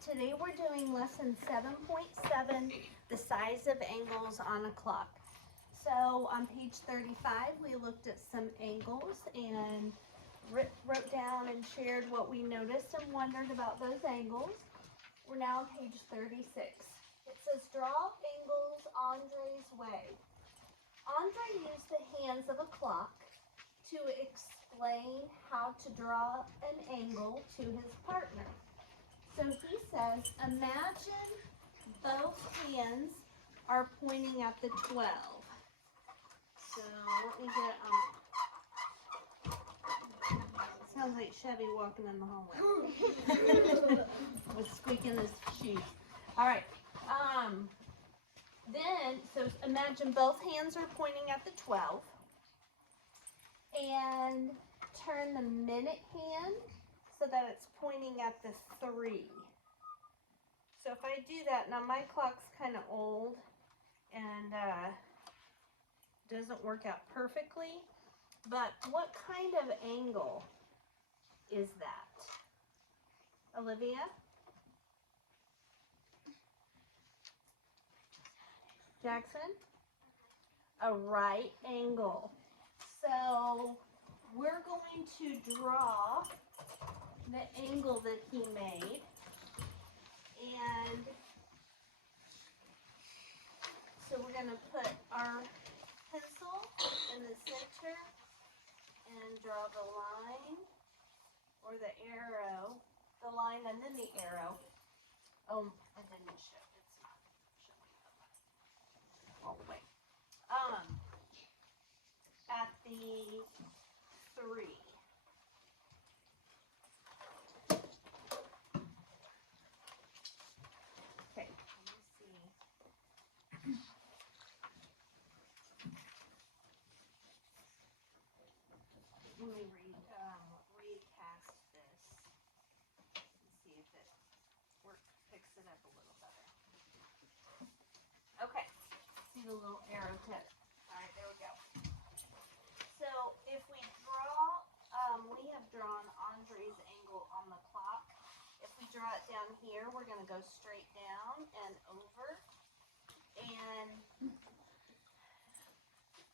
Today we're doing lesson 7.7, the size of angles on a clock. So on page 35, we looked at some angles and wrote down and shared what we noticed and wondered about those angles. We're now on page 36. It says, draw angles Andre's way. Andre used the hands of a clock to explain how to draw an angle to his partner. So he says, imagine both hands are pointing at the 12. So let me get sounds like Chevy walking in the hallway. Was squeaking his shoes. All right. So imagine both hands are pointing at the 12. And turn the minute hand so that it's pointing at the 3. So if I do that, now my clock's kind of old and doesn't work out perfectly, but what kind of angle is that? Olivia? Jackson? A right angle. So we're going to draw the angle that he made, and so we're going to put our pencil in the center and draw the line or the arrow, the line and then the arrow. Oh, I didn't show, it's not showing up all the way. At the 3. Okay, let me see. Let me recast this and see if it picks it up a little better. Okay, see the little arrow tip. All right, there we go. So if we draw, we have drawn Andre's angle on the clock. If we draw it down here, we're going to go straight down and over. And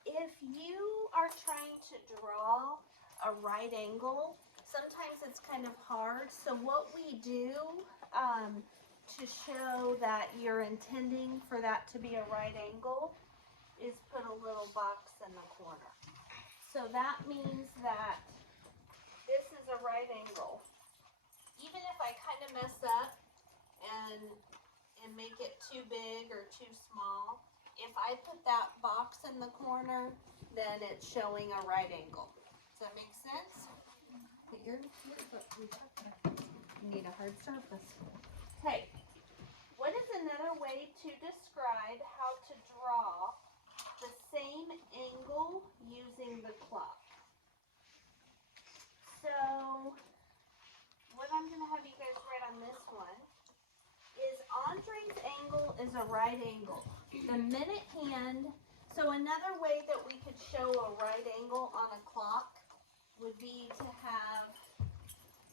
if you are trying to draw a right angle, sometimes it's kind of hard. So what we do to show that you're intending for that to be a right angle is put a little box in the corner. So that means that this is a right angle. Even if I kind of mess up and make it too big or too small, if I put that box in the corner, then it's showing a right angle. Does that make sense? You need a hard surface. Okay. What is another way to describe how to draw the same angle using the clock? So what I'm going to have you guys write on this one is Andre's angle is a right angle. The minute hand, so another way that we could show a right angle on a clock would be to have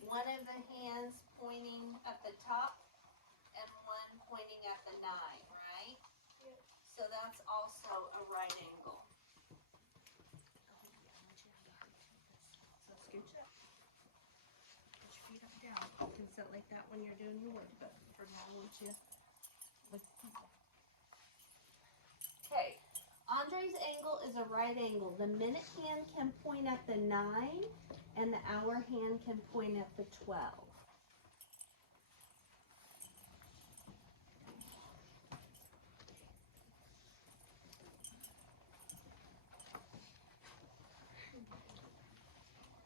one of the hands pointing at the top and one pointing at the 9, right? Yep. So that's also a right angle. So scooch it up. Put your feet up down. You can sit like that when you're doing your work, but for now, I want you to look. Okay. Andre's angle is a right angle. The minute hand can point at the 9 and the hour hand can point at the 12.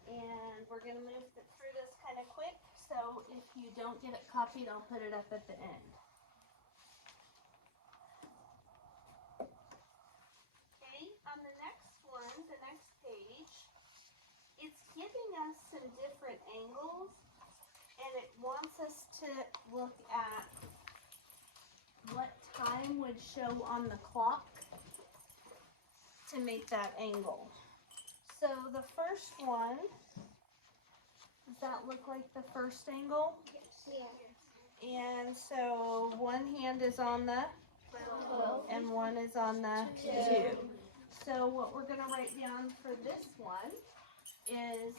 And we're going to move through this kind of quick, so if you don't get it copied, I'll put it up at the end. Okay, on the next one, the next page, it's giving us some different angles, and it wants us to look at what time would show on the clock to make that angle. So the first one, does that look like the first angle? Yeah. And so one hand is on the 12. and one is on the 2. So what we're going to write down for this one is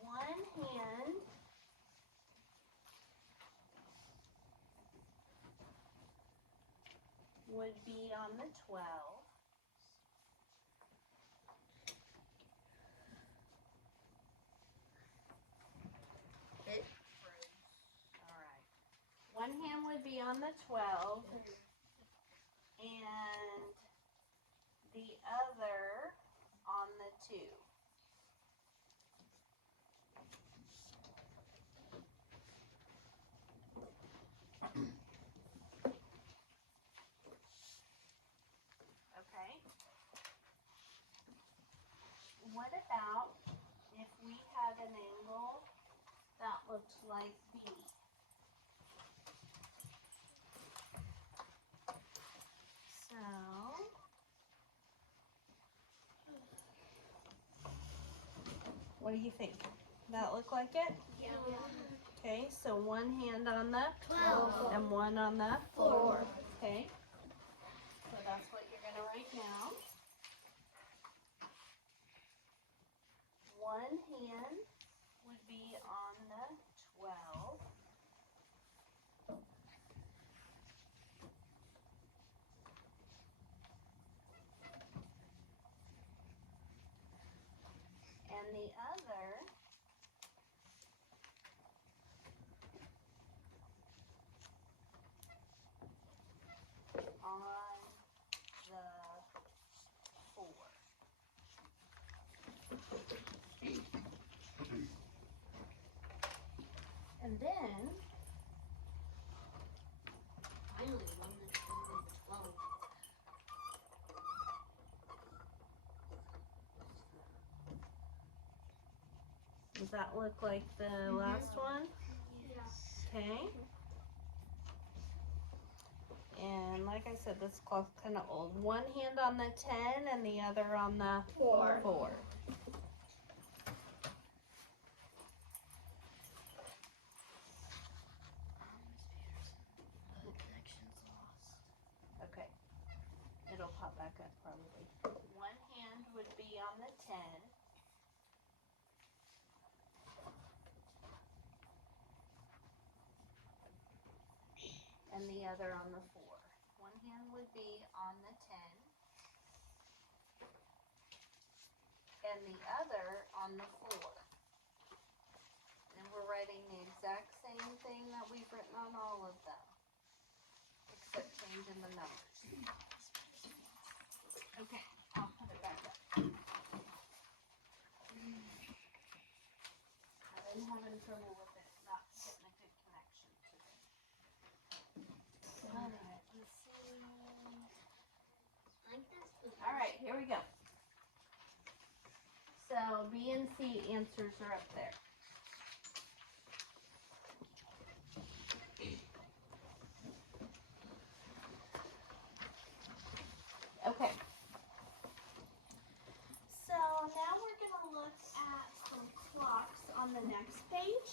one hand would be on the 12. One hand would be on the 12 and the other on the 2. Okay. What about if we had an angle that looked like B? So, what do you think? That look like it? Yeah. Okay, so one hand on the 12 and one on the 4. Okay, so that's what you're going to write now. One hand would be on the 12. And the other on the 4. And then Finally, one that's on the 12. does that look like the last one? Yeah. Okay. And like I said, this clock's kind of old. One hand on the 10 and the other on the 4. 4. The connection's lost. Okay. It'll pop back up probably. One hand would be on the 10. And the other on the 4. One hand would be on the 10. And the other on the 4. And we're writing the exact same thing that we've written on all of them, except changing the numbers. Okay, I'll put it back up. I've been having trouble with it not getting a good connection today. Alright, let's see. Like this. Alright, here we go. So B and C answers are up there. Okay. So now we're going to look at some clocks on the next page.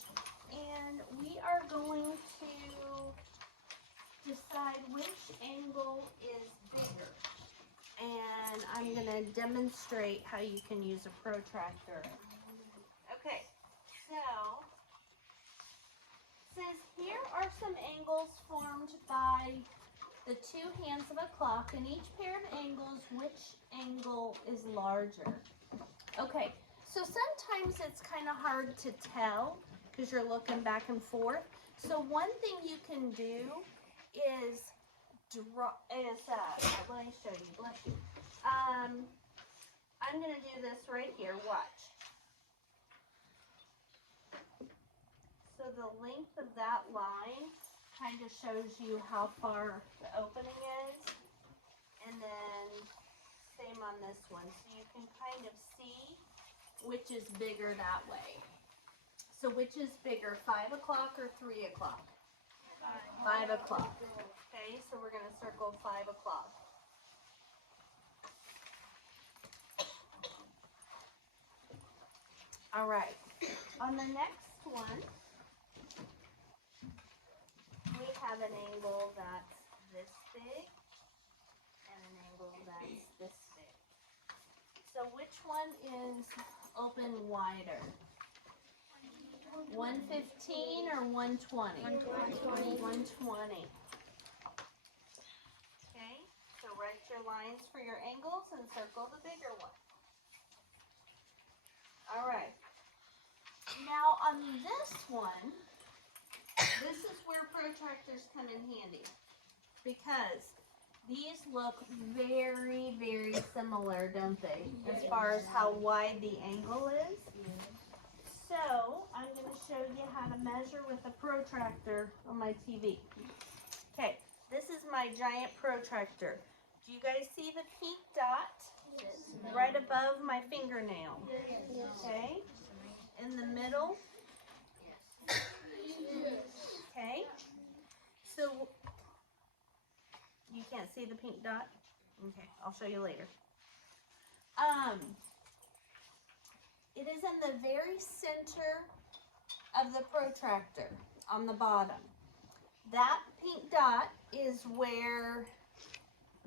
And we are going to decide which angle is bigger. And I'm going to demonstrate how you can use a protractor. Okay, so it says here are some angles formed by the two hands of a clock. In each pair of angles, which angle is larger? Okay, so sometimes it's kind of hard to tell because you're looking back and forth. So one thing you can do is let me show you, bless you. I'm going to do this right here, watch. So the length of that line kind of shows you how far the opening is. And then same on this one. So you can kind of see which is bigger that way. So which is bigger, 5 o'clock or 3 o'clock? 5 o'clock. Okay, so we're going to circle 5 o'clock. All right. On the next one, we have an angle that's this big and an angle that's this big. So which one is open wider? 115 or 120? 120. Okay, so write your lines for your angles and circle the bigger one. All right. Now on this one, this is where protractors come in handy because these look very, very similar, don't they? As far as how wide the angle is. So I'm going to show you how to measure with a protractor on my TV. Okay, this is my giant protractor. Do you guys see the pink dot right above my fingernail? Okay, in the middle. Okay, so you can't see the pink dot? Okay, I'll show you later. It is in the very center of the protractor on the bottom. That pink dot is where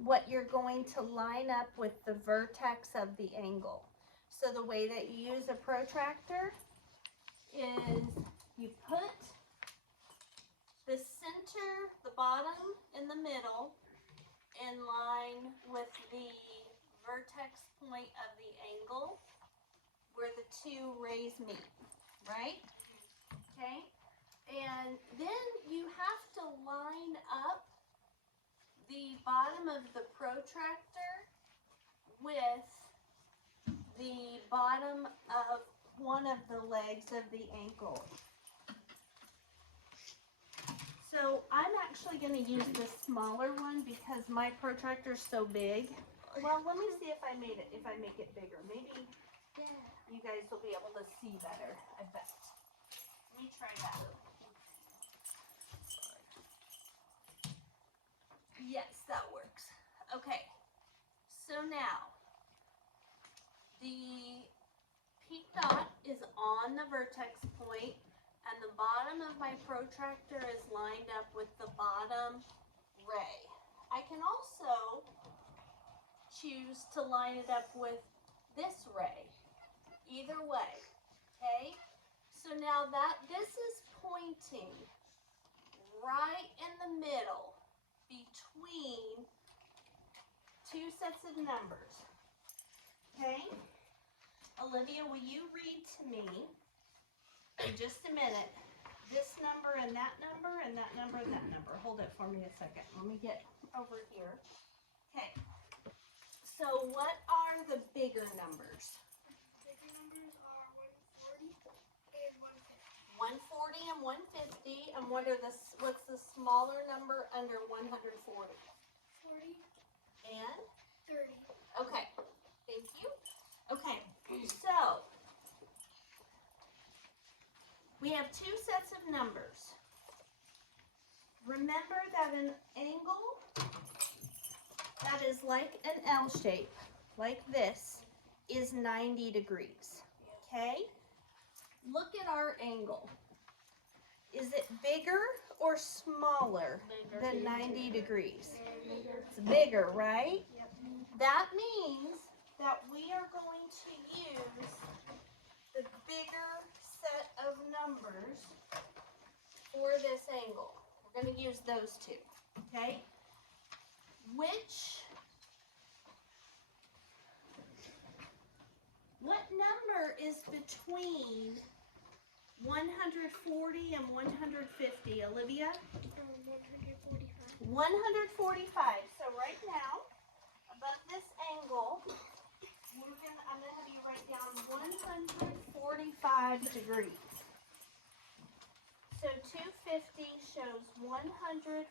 what you're going to line up with the vertex of the angle. So the way that you use a protractor is you put the center, the bottom in the middle, in line with the vertex point of the angle where the two rays meet, right? Okay, and then you have to line up the bottom of the protractor with the bottom of one of the legs of the ankle. So I'm actually going to use the smaller one because my protractor is so big. Well, let me see if I make it bigger. Maybe you guys will be able to see better, I bet. Let me try that. Yes, that works. Okay, so now the peak dot is on the vertex point and the bottom of my protractor is lined up with the bottom ray. I can also choose to line it up with this ray. Either way, okay? So now that this is pointing right in the middle between two sets of numbers, okay? Olivia, will you read to me in just a minute this number and that number and that number and that number? Hold it for me a second. Let me get over here. Okay. So what are the bigger numbers? 140 and 150, and what's the smaller number under 140? 40 And 30. okay, thank you. Okay, so we have two sets of numbers. Remember that an angle that is like an L shape, like this, is 90 degrees. Okay? Look at our angle. Is it bigger or smaller than 90 degrees? It's bigger, right? Yep. That means that we are going to use the bigger set of numbers for this angle. We're going to use those two, okay? What number is between 140 and 150, Olivia? 145. 145. So right now, above this angle, I'm gonna have you write down 145 degrees. So 250 shows 145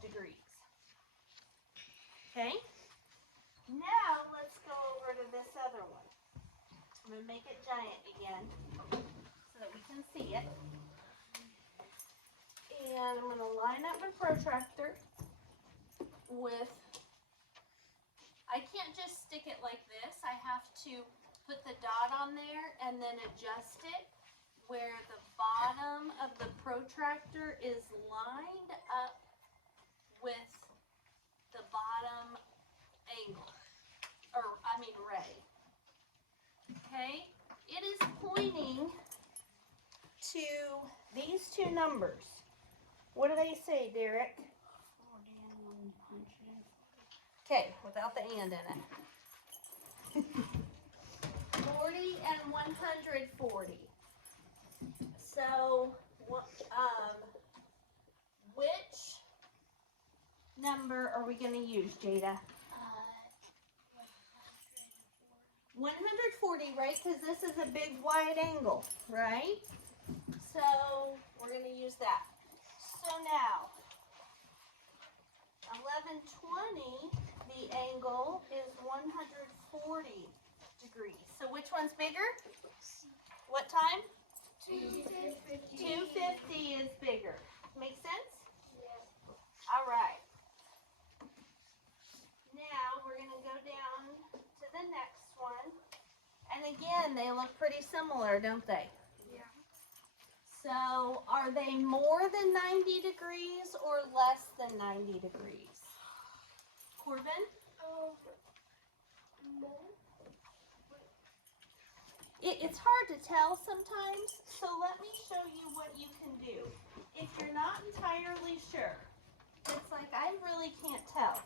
degrees. Okay? Now let's go over to this other one. I'm gonna make it giant again so that we can see it. And I'm going to line up my protractor with, I can't just stick it like this. I have to put the dot on there and then adjust it where the bottom of the protractor is lined up with the bottom angle, or I mean ray. Okay, it is pointing to these two numbers. What do they say, Derek? 40 and 100. Okay, without the and in it. 40 and 140. So, which number are we going to use, Jada? 140, right? Because this is a big wide angle, right? So, we're going to use that. So now, 1120, the angle is 140 degrees. So which one's bigger? What time? 250. 250 is bigger. Make sense? Yes. All right. Now we're going to go down to the next one. And again, they look pretty similar, don't they? Yeah. So are they more than 90 degrees or less than 90 degrees? Corbin? More. It's hard to tell sometimes, so let me show you what you can do. If you're not entirely sure, it's like I really can't tell.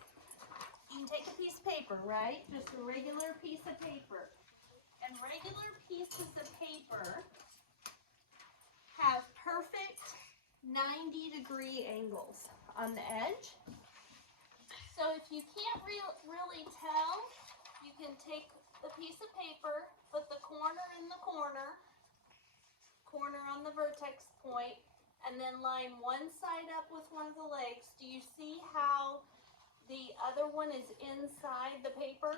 You can take a piece of paper, right? Just a regular piece of paper. And regular pieces of paper have perfect 90-degree angles on the edge. So if you can't really tell, you can take the piece of paper, put the corner in the corner on the vertex point, and then line one side up with one of the legs. Do you see how the other one is inside the paper?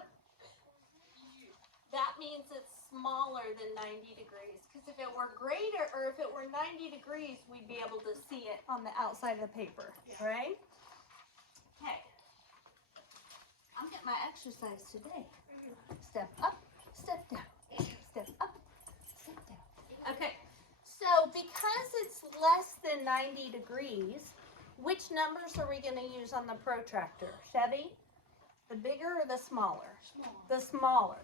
That means it's smaller than 90 degrees. Because if it were greater, or if it were 90 degrees, we'd be able to see it on the outside of the paper, right? Okay. I'm getting my exercise today. Step up, step down, step up, step down. Okay, so because it's less than 90 degrees, which numbers are we going to use on the protractor? Chevy? The bigger or the smaller? Small. The smaller.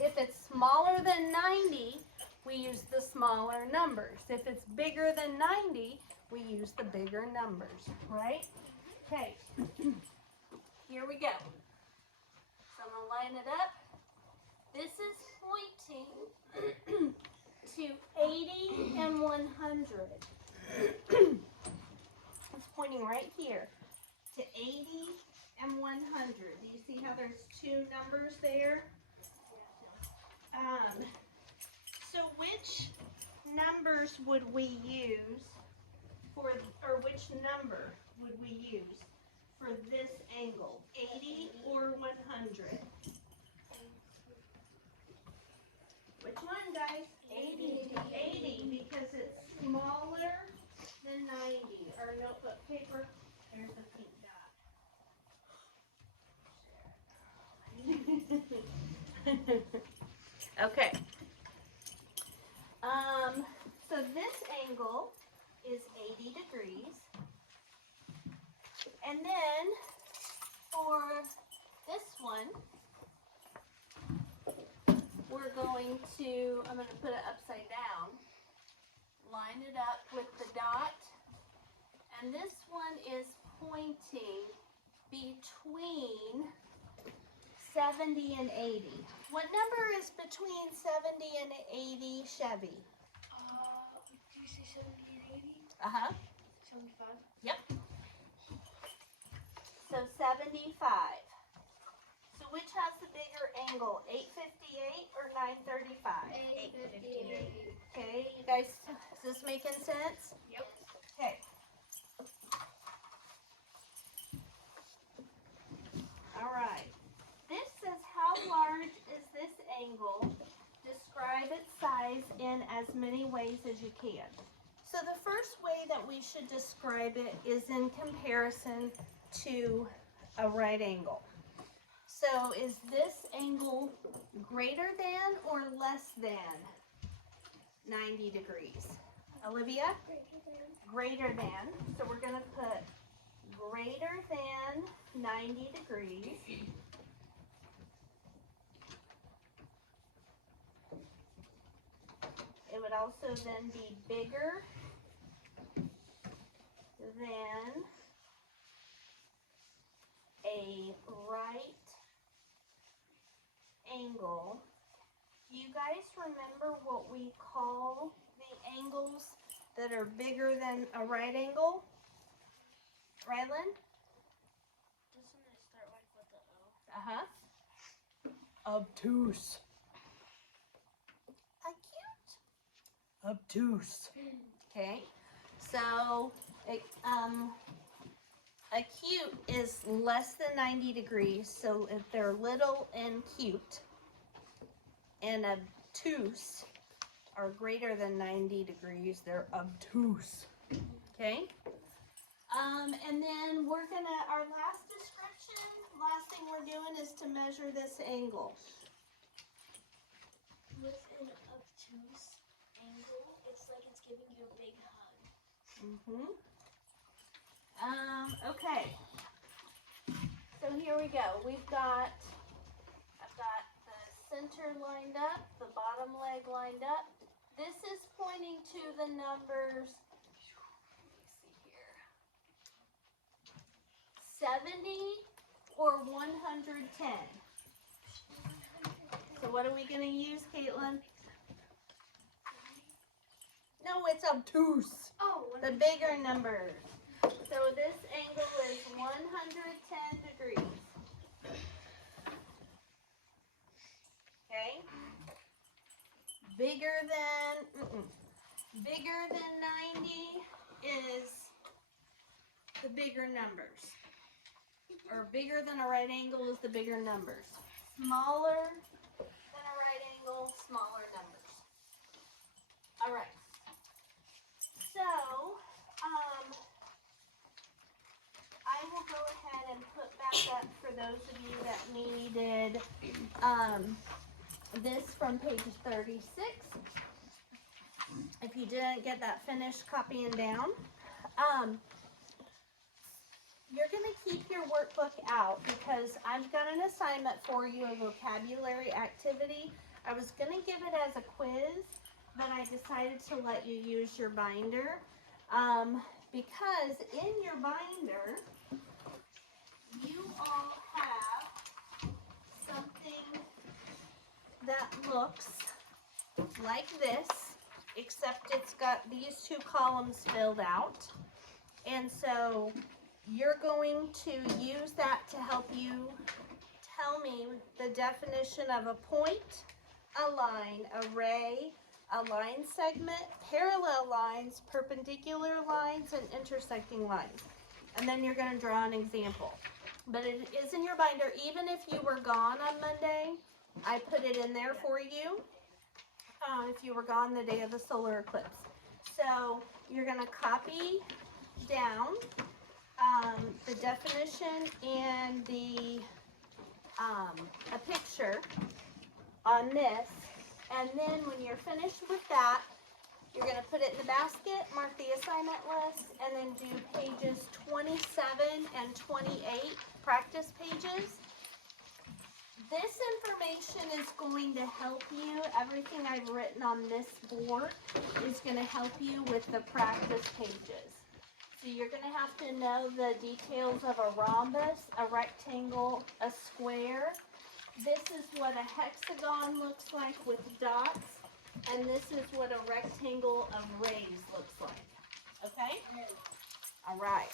If it's smaller than 90, we use the smaller numbers. If it's bigger than 90, we use the bigger numbers, right? Okay, here we go. So I'm going to line it up. This is pointing to 80 and 100. It's pointing right here to 80 and 100. Do you see how there's two numbers there? So which numbers would we use for, or which number would we use for this angle? 80 or 100? Which one, guys? 80. 80 because it's smaller than 90. Our notebook paper, there's the pink dot. Okay. So this angle is 80 degrees. And then for this one, we're going to, I'm going to put it upside down, line it up with the dot, and this one is pointing between 70 and 80. What number is between 70 and 80, Chevy? Do you say 70 and 80? Uh-huh. 75. Yep. So 75. So which has the bigger angle, 858 or 935? 858. Okay, you guys, is this making sense? Yep. Okay. All right. This says how large is this angle? Describe its size in as many ways as you can. So the first way that we should describe it is in comparison to a right angle. So is this angle greater than or less than 90 degrees? Olivia? Greater than. So we're going to put greater than 90 degrees. It would also then be bigger than a right angle. Do you guys remember what we call the angles that are bigger than a right angle? Rylan? Doesn't it start like with the O? Uh-huh. Obtuse. Acute. Obtuse. Okay. So, acute is less than 90 degrees. So if they're little and cute, and obtuse are greater than 90 degrees, they're obtuse. Okay. And then we're gonna, our last description, last thing we're doing is to measure this angle. With an obtuse angle, it's like it's giving you a big hug. Okay. So here we go. I've got the center lined up, the bottom leg lined up. This is pointing to the numbers, let me see here, 70 or 110. So what are we going to use, Caitlin? No, it's obtuse. Oh, The bigger numbers. So this angle is 110 degrees. Okay? Bigger than 90 is the bigger numbers. Or bigger than a right angle is the bigger numbers. Smaller than a right angle, smaller numbers. All right. So, I will go ahead and put back up for those of you that needed this from page 36. If you didn't get that finished copying down, you're going to keep your workbook out because I've got an assignment for you, a vocabulary activity. I was going to give it as a quiz, but I decided to let you use your binder because in your binder, you all have something that looks like this, except it's got these two columns filled out. And so you're going to use that to help you tell me the definition of a point, a line, a ray, a line segment, parallel lines, perpendicular lines, and intersecting lines. And then you're going to draw an example. But it is in your binder. Even if you were gone on Monday, I put it in there for you. If you were gone the day of the solar eclipse. So you're going to copy down the definition and a picture on this. And then when you're finished with that, you're going to put it in the basket, mark the assignment list, and then do pages 27 and 28, practice pages. This information is going to help you. Everything I've written on this board is going to help you with the practice pages. So you're going to have to know the details of a rhombus, a rectangle, a square. This is what a hexagon looks like with dots. And this is what a rectangle of rays looks like. Okay? All right.